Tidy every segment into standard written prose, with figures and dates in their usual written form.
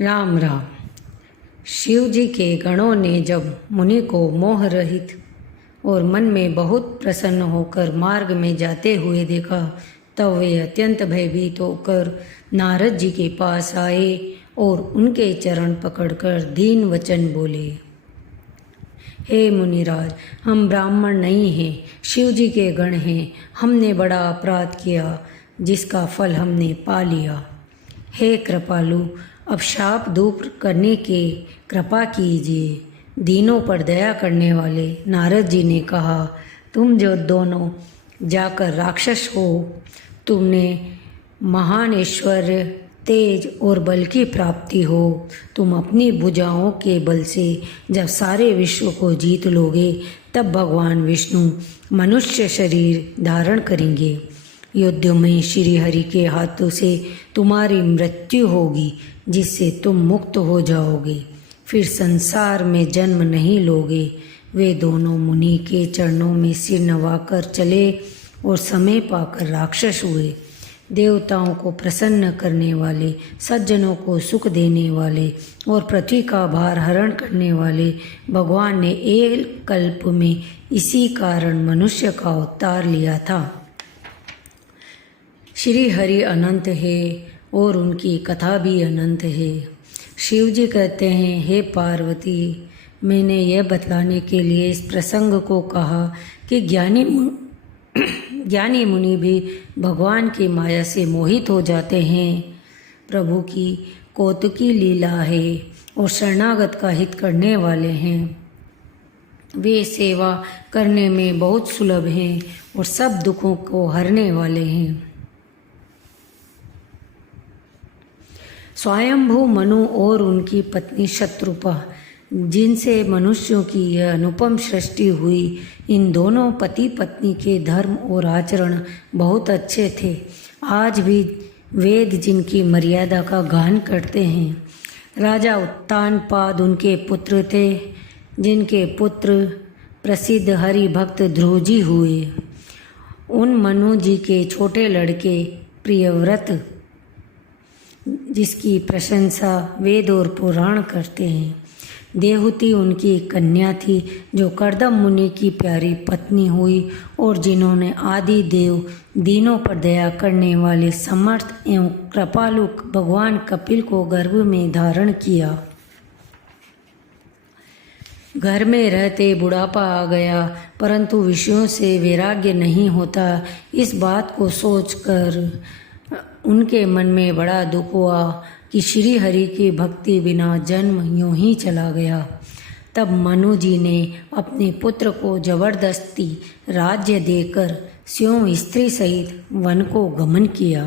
राम राम। शिव जी के गणों ने जब मुनि को मोह रहित और मन में बहुत प्रसन्न होकर मार्ग में जाते हुए देखा, तब वे अत्यंत भयभीत होकर नारद जी के पास आए और उनके चरण पकड़कर दीन वचन बोले। हे मुनिराज, हम ब्राह्मण नहीं हैं, शिव जी के गण हैं। हमने बड़ा अपराध किया जिसका फल हमने पा लिया। हे कृपालु, अब शाप दूर करने के कृपा कीजिए। दीनों पर दया करने वाले नारद जी ने कहा, तुम जो दोनों जाकर राक्षस हो, तुमने महान ऐश्वर्य, तेज और बल की प्राप्ति हो। तुम अपनी भुजाओं के बल से जब सारे विश्व को जीत लोगे, तब भगवान विष्णु मनुष्य शरीर धारण करेंगे। युद्ध में श्री हरि के हाथों से तुम्हारी मृत्यु होगी, जिससे तुम मुक्त हो जाओगे, फिर संसार में जन्म नहीं लोगे। वे दोनों मुनि के चरणों में सिर नवाकर चले और समय पाकर राक्षस हुए। देवताओं को प्रसन्न करने वाले, सज्जनों को सुख देने वाले और पृथ्वी का भार हरण करने वाले भगवान ने एक कल्प में इसी कारण मनुष्य का अवतार लिया था। श्री हरि अनंत है और उनकी कथा भी अनंत है। शिव जी कहते हैं, हे पार्वती, मैंने यह बतलाने के लिए इस प्रसंग को कहा कि ज्ञानी मुनि भी भगवान की माया से मोहित हो जाते हैं। प्रभु की कौतुकी लीला है और शरणागत का हित करने वाले हैं। वे सेवा करने में बहुत सुलभ हैं और सब दुखों को हरने वाले हैं। स्वयंभू मनु और उनकी पत्नी शत्रुपा, जिनसे मनुष्यों की यह अनुपम सृष्टि हुई, इन दोनों पति पत्नी के धर्म और आचरण बहुत अच्छे थे। आज भी वेद जिनकी मर्यादा का गान करते हैं। राजा उत्तानपाद उनके पुत्र थे, जिनके पुत्र प्रसिद्ध हरि भक्त ध्रुव जी हुए। उन मनु जी के छोटे लड़के प्रियव्रत, जिसकी प्रशंसा वेद और पुराण करते हैं। देवहूति उनकी कन्या थी, जो कर्दम मुनि की प्यारी पत्नी हुई और जिन्होंने आदि देव, दीनों पर दया करने वाले समर्थ एवं कृपालु भगवान कपिल को गर्भ में धारण किया। घर में रहते बुढ़ापा आ गया, परंतु विषयों से वैराग्य नहीं होता। इस बात को सोचकर उनके मन में बड़ा दुख हुआ कि श्री हरि की भक्ति बिना जन्म यूं ही चला गया। तब मनु जी ने अपने पुत्र को जबरदस्ती राज्य देकर स्वयं स्त्री सहित वन को गमन किया।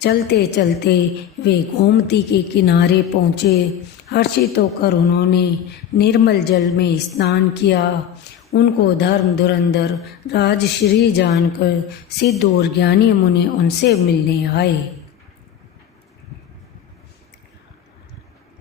चलते चलते वे गोमती के किनारे पहुँचे। हर्षित होकर उन्होंने निर्मल जल में स्नान किया। उनको धर्म धुरंधर राजश्री जानकर सिद्ध और ज्ञानी मुनि उनसे मिलने आए।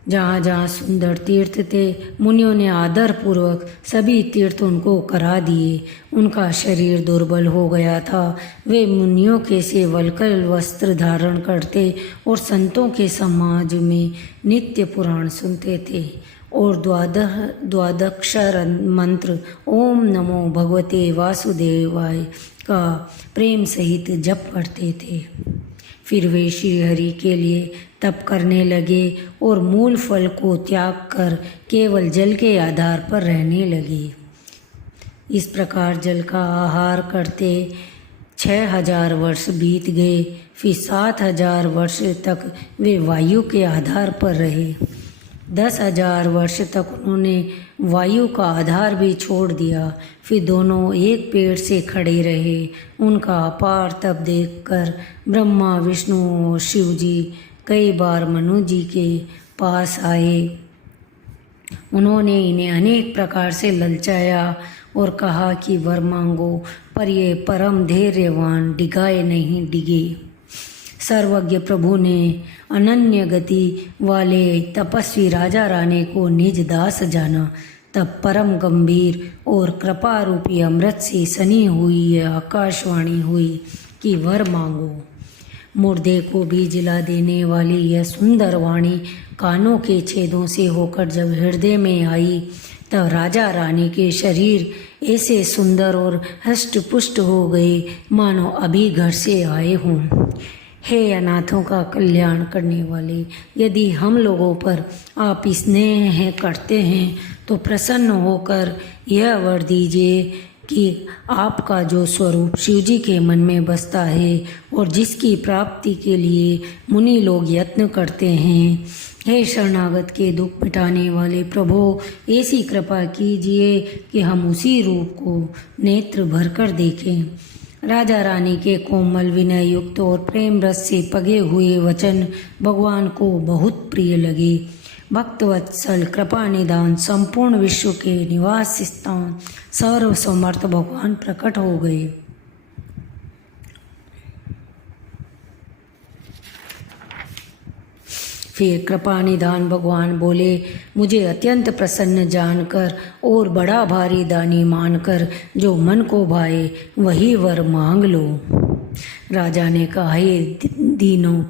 जहाँ जहाँ सुंदर तीर्थ थे, मुनियों ने आदर पूर्वक सभी तीर्थ उनको करा दिए। उनका शरीर दुर्बल हो गया था। वे मुनियों के से वल्कल वस्त्र धारण करते और संतों के समाज में नित्य पुराण सुनते थे और द्वादक्षर मंत्र ओम नमो भगवते वासुदेवाय का प्रेम सहित जप करते थे। फिर वे श्री हरि के लिए तप करने लगे और मूल फल को त्याग कर केवल जल के आधार पर रहने लगे। इस प्रकार जल का आहार करते 6000 वर्ष बीत गए। फिर 7000 वर्ष तक वे वायु के आधार पर रहे। 10,000 वर्ष तक उन्होंने वायु का आधार भी छोड़ दिया। फिर दोनों एक पेड़ से खड़े रहे। उनका अपार तप देखकर ब्रह्मा, विष्णु और शिव जी कई बार मनु जी के पास आए। उन्होंने इन्हें अनेक प्रकार से ललचाया और कहा कि वर मांगो, पर ये परम धैर्यवान डिगाए नहीं डिगे। सर्वज्ञ प्रभु ने अनन्य गति वाले तपस्वी राजा रानी को निज दास जाना। तब परम गंभीर और कृपा रूपी अमृत से सनी हुई यह आकाशवाणी हुई कि वर मांगो। मुर्दे को भी जिला देने वाली यह सुंदर वाणी कानों के छेदों से होकर जब हृदय में आई, तब राजा रानी के शरीर ऐसे सुंदर और हष्ट पुष्ट हो गए मानो अभी घर से आए हों। हे अनाथों का कल्याण करने वाले, यदि हम लोगों पर आप स्नेह करते हैं तो प्रसन्न होकर यह वर दीजिए कि आपका जो स्वरूप शिवजी के मन में बसता है और जिसकी प्राप्ति के लिए मुनि लोग यत्न करते हैं, हे शरणागत के दुख मिटाने वाले प्रभु, ऐसी कृपा कीजिए कि हम उसी रूप को नेत्र भरकर देखें। राजा रानी के कोमल विनय युक्त और प्रेम रस से पगे हुए वचन भगवान को बहुत प्रिय लगे। भक्तवत्सल कृपा निदान संपूर्ण विश्व के निवास स्थान सर्व समर्थ भगवान प्रकट हो गए। फिर कृपा निधान भगवान बोले, मुझे अत्यंत प्रसन्न जानकर और बड़ा भारी दानी मानकर जो मन को भाए वही वर मांग लो। राजा ने कहा, हे दीनों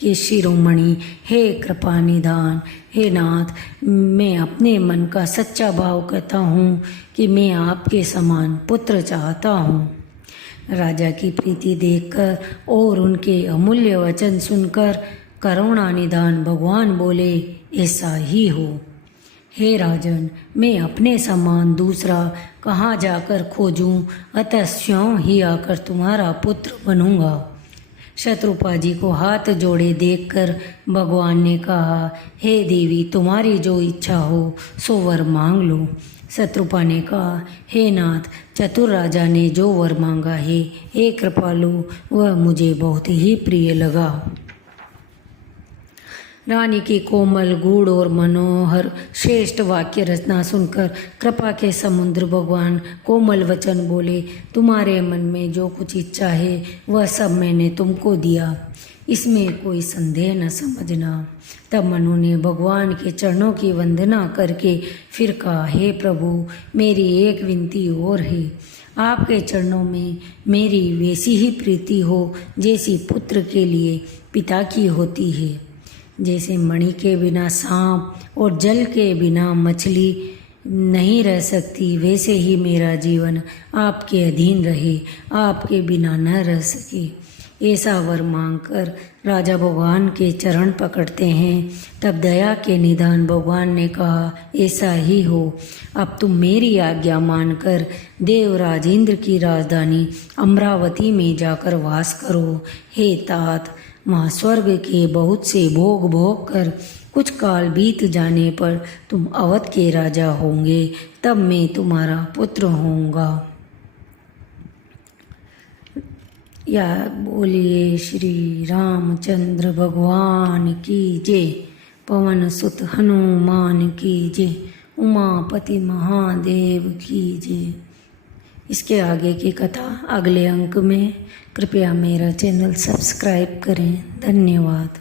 के शिरोमणि, हे कृपा निधान, हे नाथ, मैं अपने मन का सच्चा भाव कहता हूँ कि मैं आपके समान पुत्र चाहता हूँ। राजा की प्रीति देखकर और उनके अमूल्य वचन सुनकर करुणा निधान भगवान बोले, ऐसा ही हो। हे राजन, मैं अपने समान दूसरा कहाँ जाकर खोजूं, अतः स्वयं ही आकर तुम्हारा पुत्र बनूंगा। शत्रुपा जी को हाथ जोड़े देखकर भगवान ने कहा, हे देवी, तुम्हारी जो इच्छा हो सो वर मांग लो। शत्रुपा ने कहा, हे नाथ, चतुर राजा ने जो वर मांगा है, हे कृपालु, वह मुझे बहुत ही प्रिय लगा। रानी की कोमल गूढ़ और मनोहर श्रेष्ठ वाक्य रचना सुनकर कृपा के समुद्र भगवान कोमल वचन बोले, तुम्हारे मन में जो कुछ इच्छा है वह सब मैंने तुमको दिया, इसमें कोई संदेह न समझना। तब मनु ने भगवान के चरणों की वंदना करके फिर कहा, हे प्रभु, मेरी एक विनती और है। आपके चरणों में मेरी वैसी ही प्रीति हो जैसी पुत्र के लिए पिता की होती है। जैसे मणि के बिना सांप और जल के बिना मछली नहीं रह सकती, वैसे ही मेरा जीवन आपके अधीन रहे, आपके बिना न रह सके। ऐसा वर मांगकर राजा भगवान के चरण पकड़ते हैं। तब दया के निधान भगवान ने कहा, ऐसा ही हो। अब तुम मेरी आज्ञा मानकर देवराज इंद्र की राजधानी अमरावती में जाकर वास करो। हे तात, वहाँ स्वर्ग के बहुत से भोग भोग कर कुछ काल बीत जाने पर तुम अवध के राजा होंगे, तब मैं तुम्हारा पुत्र होऊंगा। या बोलिए श्री रामचंद्र भगवान की जय, पवन सुत हनुमान की जय, उमापति महादेव की जय। इसके आगे की कथा अगले अंक में। कृपया मेरा चैनल सब्सक्राइब करें। धन्यवाद।